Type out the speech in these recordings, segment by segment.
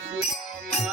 Shiva,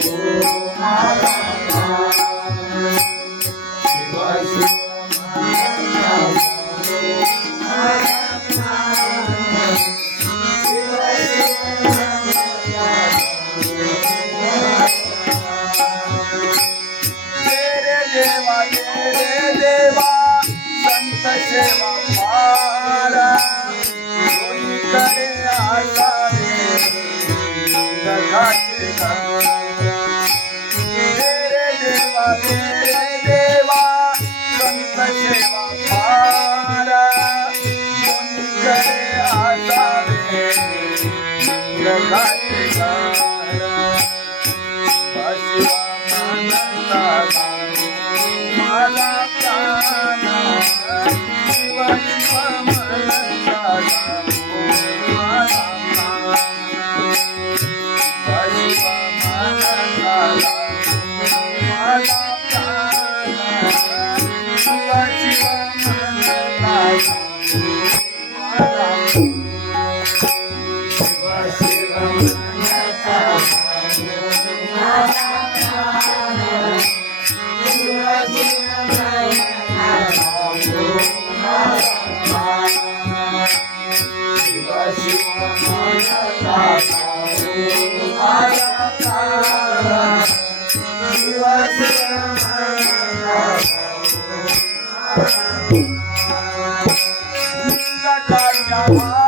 Thank you. Bye. Bye.